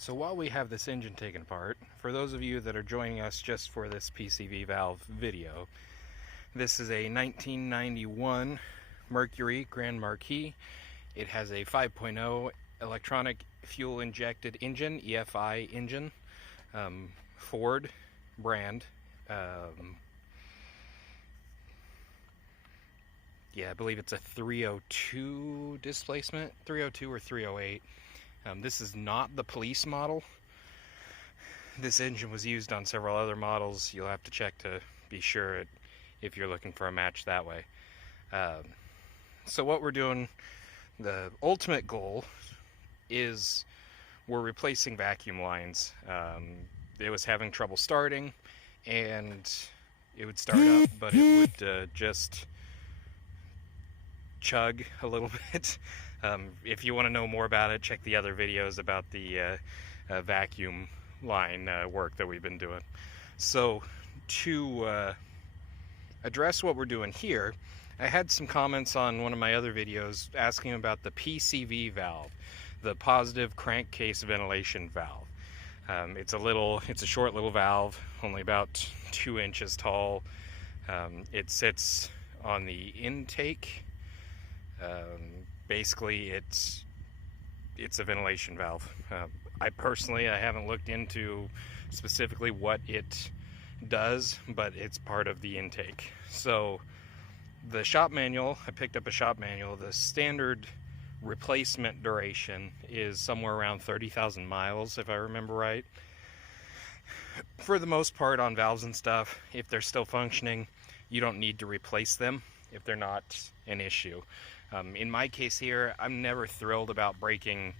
So while we have this engine taken apart, for those of you that are joining us just for this PCV Valve video, this is a 1991 Mercury Grand Marquis. It has a 5.0 electronic fuel injected engine, EFI engine, Ford brand. Yeah, I believe it's a 302 displacement, 302 or 308. This is not the police model. This engine was used on several other models. You'll have to check to be sure if you're looking for a match that way. So what we're doing, the ultimate goal is we're replacing vacuum lines. It was having trouble starting, and it would start up, but it would just chug a little bit. If you want to know more about it, check the other videos about the vacuum line work that we've been doing. So to address what we're doing here, I had some comments on one of my other videos asking about the PCV valve, the positive crankcase ventilation valve. It's a short little valve, only about 2 inches tall. It sits on the intake. Basically, it's a ventilation valve. I haven't looked into specifically what it does, but it's part of the intake. So the shop manual, I picked up a shop manual. The standard replacement duration is somewhere around 30,000 miles, if I remember right. For the most part, on valves and stuff, if they're still functioning, you don't need to replace them if they're not an issue. In my case here, I'm never thrilled about breaking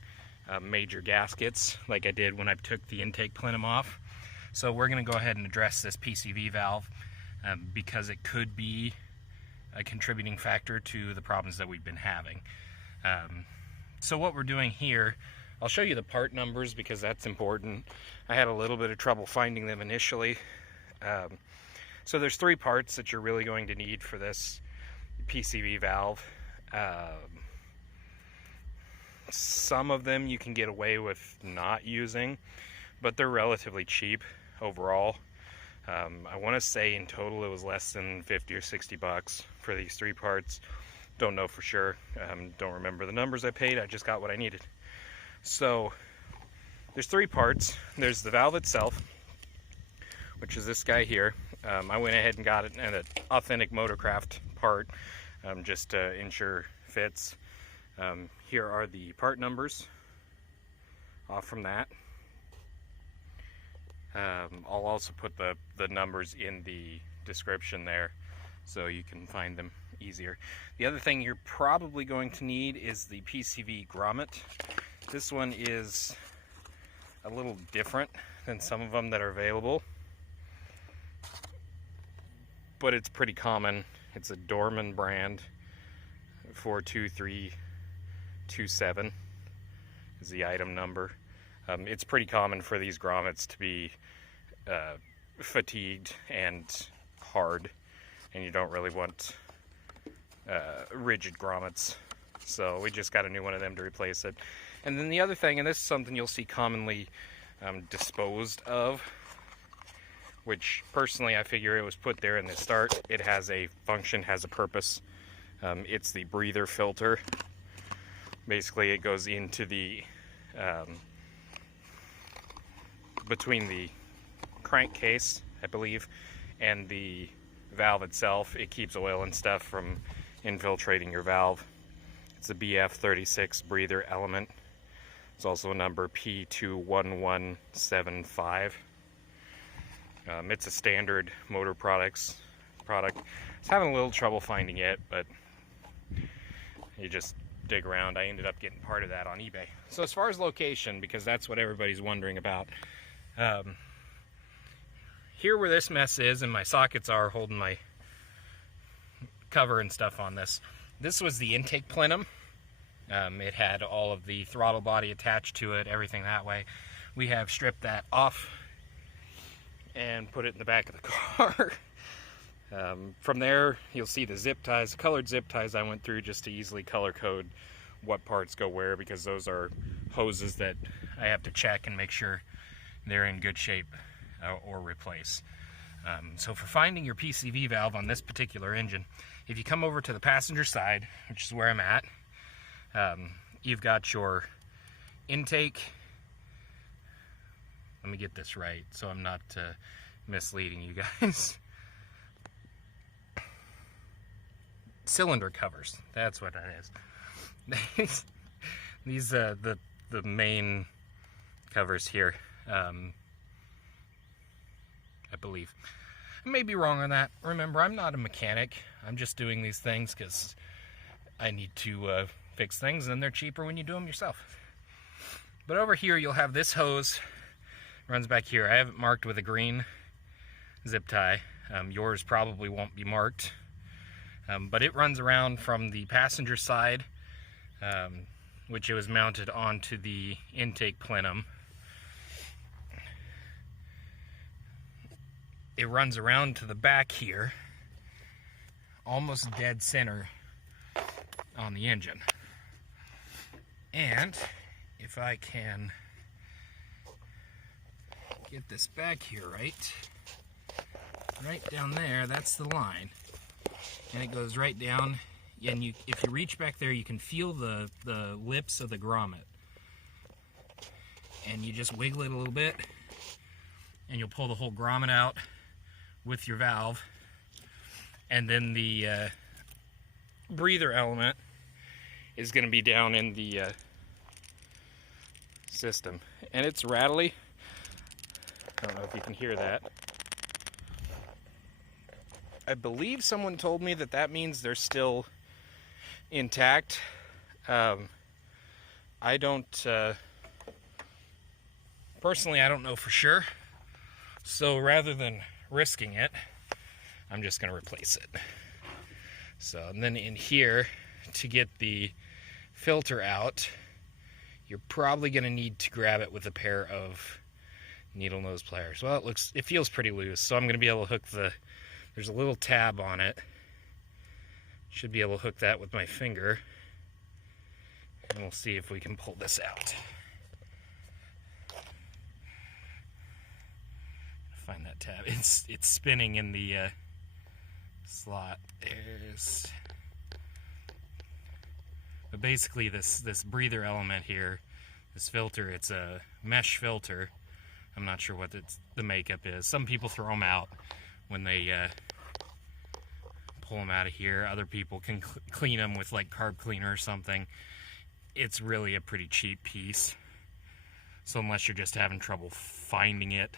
major gaskets like I did when I took the intake plenum off. So we're going to go ahead and address this PCV valve because it could be a contributing factor to the problems that we've been having. So what we're doing here, I'll show you the part numbers because that's important. I had a little bit of trouble finding them initially. So there's 3 parts that you're really going to need for this PCV valve. Some of them you can get away with not using, but they're relatively cheap overall. I want to say in total it was less than 50 or 60 bucks for these 3 parts. Don't know for sure. Don't remember the numbers I paid. I just got what I needed. So there's 3 parts. There's the valve itself, which is this guy here. I went ahead and got it in an authentic Motorcraft part, just to ensure fits. Here are the part numbers off from that. I'll also put the numbers in the description there so you can find them easier. The other thing you're probably going to need is the PCV Grommet. This one is a little different than some of them that are available, but it's pretty common. It's a Dorman brand. 42327 is the item number. It's pretty common for these grommets to be fatigued and hard, and you don't really want rigid grommets. So we just got a new one of them to replace it. And then the other thing, and this is something you'll see commonly disposed of, which personally I figure it was put there in the start. It has a function, has a purpose. It's the breather filter. Basically it goes into the between the crankcase, I believe, and the valve itself. It keeps oil and stuff from infiltrating your valve. It's a BF36 breather element. It's also a number P21175. It's a standard motor product. I was having a little trouble finding it, but you just dig around. I ended up getting part of that on eBay. So as far as location, because that's what everybody's wondering about, here where this mess is and my sockets are holding my cover and stuff on this was the intake plenum. It had all of the throttle body attached to it, everything that way. We have stripped that off and put it in the back of the car. From there, you'll see the zip ties, colored zip ties I went through just to easily color code what parts go where, because those are hoses that I have to check and make sure they're in good shape or replace. So for finding your PCV valve on this particular engine, if you come over to the passenger side, which is where I'm at, you've got your intake. Let me get this right so I'm not misleading you guys. Cylinder covers, that's what that is. These the main covers here, I believe. I may be wrong on that. Remember, I'm not a mechanic. I'm just doing these things because I need to fix things, and they're cheaper when you do them yourself. But over here you'll have this hose, runs back here. I have it marked with a green zip tie. Yours probably won't be marked. But it runs around from the passenger side, which it was mounted onto the intake plenum. It runs around to the back here, almost dead center on the engine. And if I can get this back here right down there, that's the line. And it goes right down, and if you reach back there, you can feel the lips of the grommet. And you just wiggle it a little bit, and you'll pull the whole grommet out with your valve. And then the breather element is going to be down in the system. And it's rattly. I don't know if you can hear that. I believe someone told me that means they're still intact. I don't, personally, I don't know for sure. So rather than risking it, I'm just going to replace it. So, and then in here, to get the filter out, you're probably going to need to grab it with a pair of needle nose pliers. Well, it feels pretty loose, so I'm going to be able to hook there's a little tab on it. Should be able to hook that with my finger. And we'll see if we can pull this out. Find that tab. It's spinning in the slot. But basically this breather element here, this filter, it's a mesh filter. I'm not sure what the makeup is. Some people throw them out when they pull them out of here. Other people can clean them with like carb cleaner or something. It's really a pretty cheap piece. So unless you're just having trouble finding it,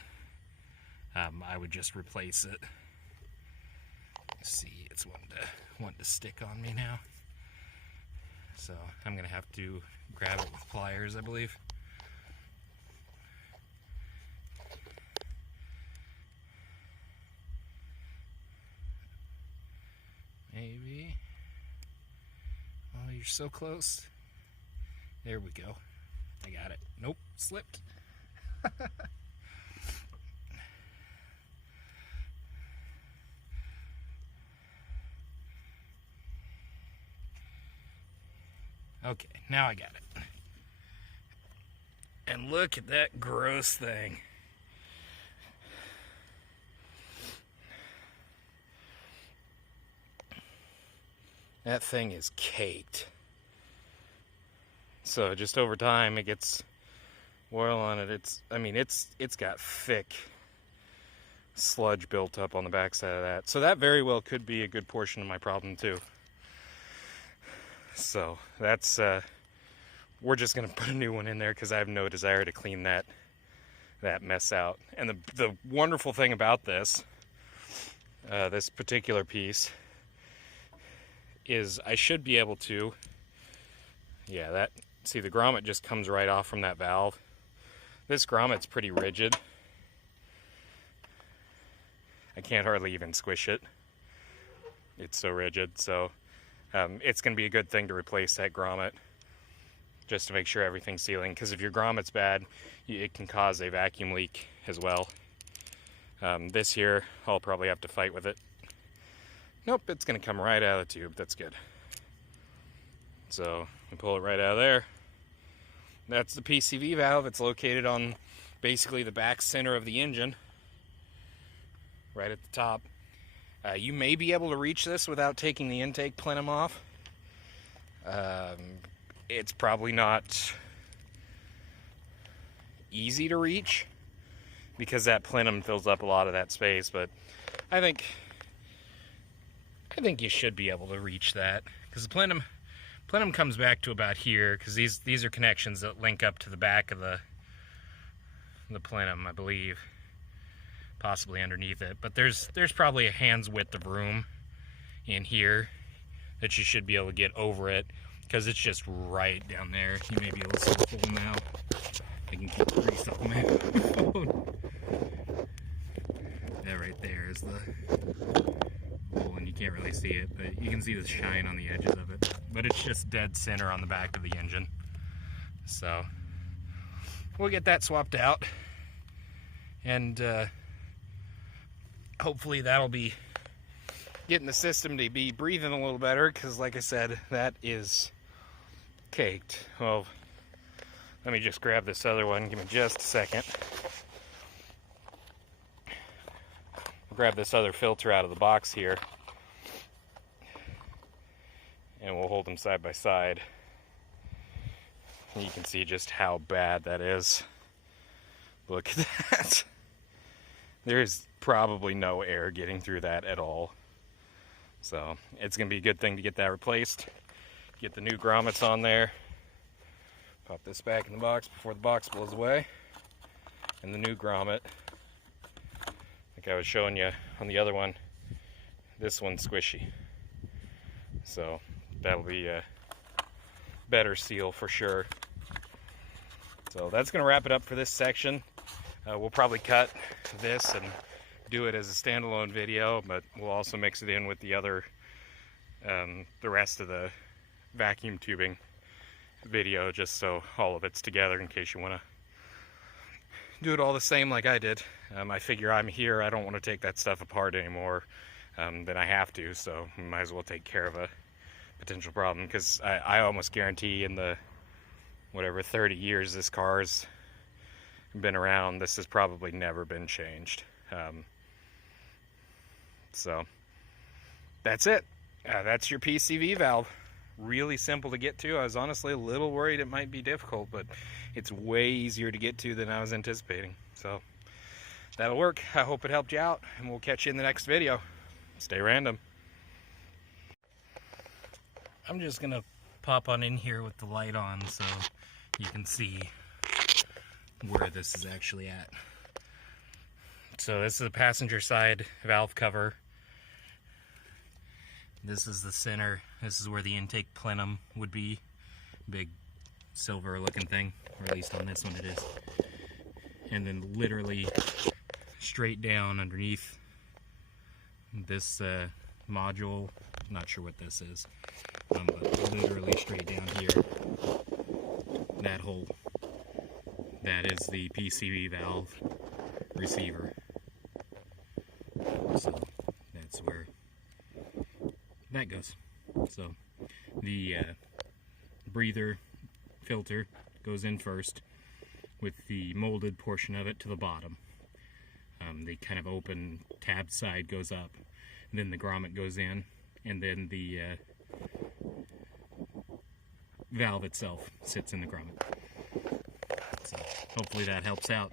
I would just replace it. Let's see, it's wanting to stick on me now. So I'm gonna have to grab it with pliers, I believe. Maybe. Oh, you're so close. There we go. I got it. Nope, slipped. Okay, now I got it. And look at that gross thing. That thing is caked. So just over time it gets oil on it. It's got thick sludge built up on the backside of that. So that very well could be a good portion of my problem too. So that's we're just gonna put a new one in there because I have no desire to clean that mess out. And the wonderful thing about this particular piece is I should be able to, see the grommet just comes right off from that valve. This grommet's pretty rigid. I can't hardly even squish it. It's so rigid, so it's going to be a good thing to replace that grommet just to make sure everything's sealing, because if your grommet's bad, it can cause a vacuum leak as well. This here, I'll probably have to fight with it. Nope, it's going to come right out of the tube. That's good. So You pull it right out of there. That's the PCV valve. It's located on basically the back center of the engine, right at the top. You may be able to reach this without taking the intake plenum off. It's probably not easy to reach because that plenum fills up a lot of that space, but I think you should be able to reach that, because the plenum comes back to about here, because these are connections that link up to the back of the plenum, I believe, possibly underneath it. But there's probably a hand's width of room in here that you should be able to get over it, because it's just right down there. You may be able to see the hole now. I can keep grease off my phone. That right there is the hole, and you can't really see it, but you can see the shine on the edges of it. But it's just dead center on the back of the engine. So we'll get that swapped out, and hopefully that'll be getting the system to be breathing a little better, because like I said, that is caked. Well, let me just grab this other one. Give me just a second. I'll grab this other filter out of the box here, and we'll hold them side by side. And you can see just how bad that is. Look at that. There's probably no air getting through that at all. So it's going to be a good thing to get that replaced. Get the new grommets on there. Pop this back in the box before the box blows away. And the new grommet, like I was showing you on the other one, this one's squishy. So that'll be a better seal for sure. So that's going to wrap it up for this section. We'll probably cut this and do it as a standalone video, but we'll also mix it in with the other, the rest of the vacuum tubing video, just so all of it's together in case you want to do it all the same like I did. I figure I'm here, I don't want to take that stuff apart anymore than I have to, so we might as well take care of a potential problem, because I almost guarantee in the whatever 30 years this car's been around, this has probably never been changed. So that's it. That's your PCV valve. Really simple to get to. I was honestly a little worried it might be difficult, but it's way easier to get to than I was anticipating. So that'll work. I hope it helped you out, and we'll catch you in the next video. Stay random. I'm just gonna pop on in here with the light on so you can see where this is actually at. So this is the passenger side valve cover. This is the center. This is where the intake plenum would be. Big silver looking thing, or at least on this one it is. And then literally straight down underneath this module, not sure what this is, but literally straight down here, that hole, that is the PCV valve receiver. So that's where that goes. So the breather filter goes in first, with the molded portion of it to the bottom. The kind of open tab side goes up, and then the grommet goes in, and then the valve itself sits in the grommet. So hopefully that helps out.